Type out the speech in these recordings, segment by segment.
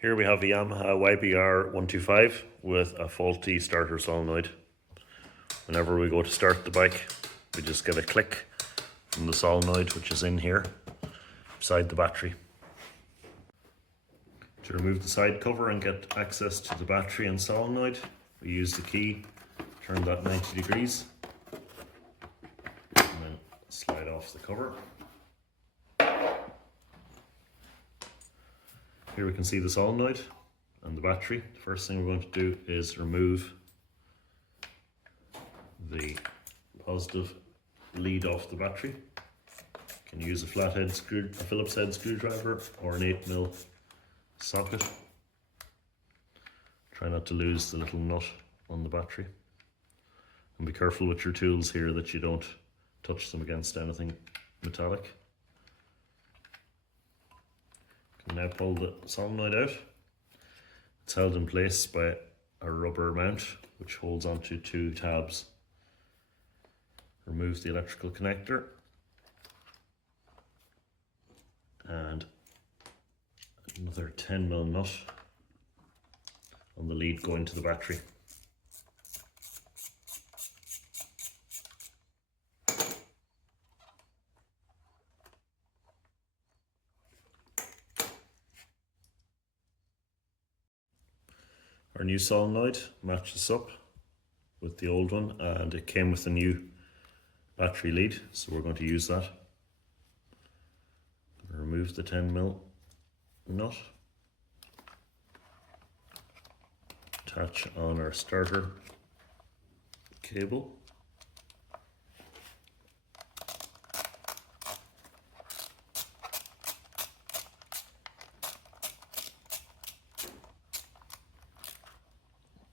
Here we have a Yamaha YBR125 with a faulty starter solenoid. Whenever we go to start the bike, we just get a click from the solenoid, which is in here beside the battery. To remove the side cover and get access to the battery and solenoid, we use the key, turn that 90 degrees, and then slide off the cover. Here we can see the solenoid and the battery. The first thing we're going to do is remove the positive lead off the battery. You can use a Phillips head screwdriver or an 8mm socket. Try not to lose the little nut on the battery. And be careful with your tools here that you don't touch them against anything metallic. Now pull the solenoid out. It's held in place by a rubber mount which holds onto two tabs. Remove the electrical connector and another 10mm nut on the lead going to the battery. Our new solenoid matches up with the old one, and it came with a new battery lead, so we're going to use that. Remove the 10mm nut, attach on our starter cable.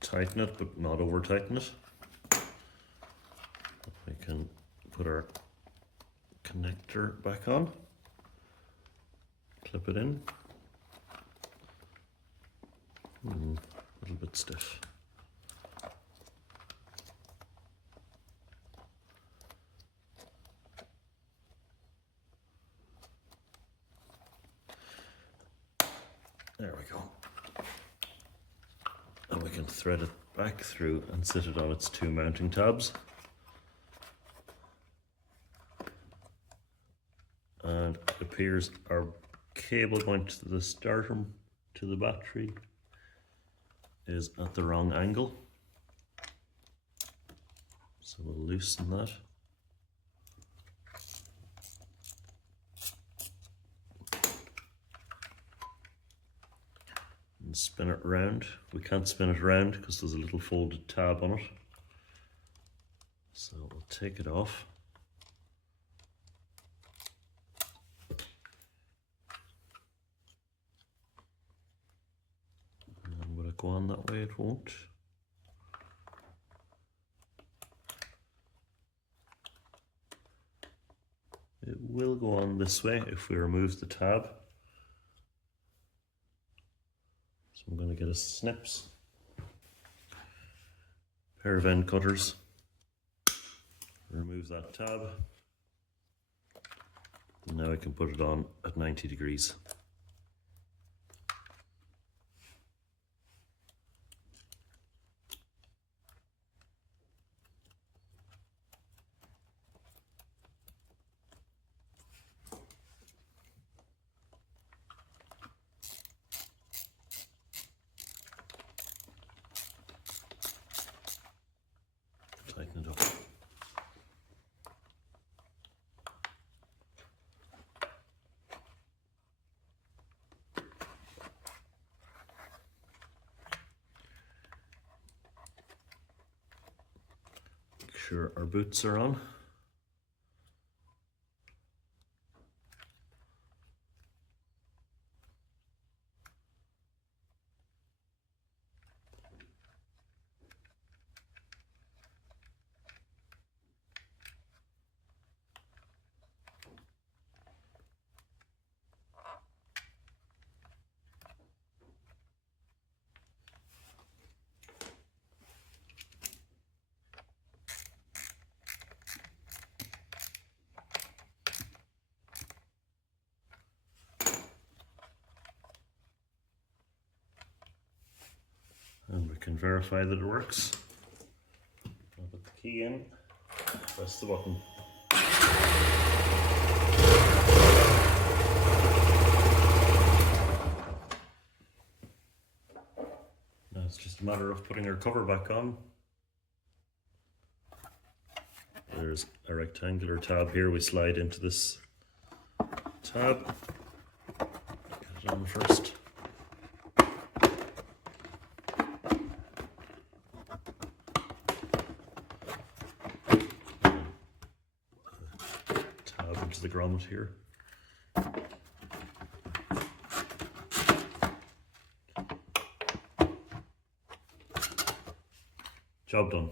Tighten it, but not over tighten it. We can put our connector back on, clip it in. A little bit stiff. There we go. And we can thread it back through and sit it on its two mounting tabs. And it appears our cable going to the starter to the battery is at the wrong angle. So we'll loosen that. And spin it round. We can't spin it round because there's a little folded tab on it. So we'll take it off. And will it go on that way? It won't. It will go on this way if we remove the tab. So I'm going to get a snips, pair of end cutters, remove that tab, and now I can put it on at 90 degrees. Tighten it up. Make sure our boots are on. And we can verify that it works. I'll put the key in, press the button. Now it's just a matter of putting our cover back on. There's a rectangular tab here. We slide into this tab. Get it on first. Tab into the grommet here. Job done.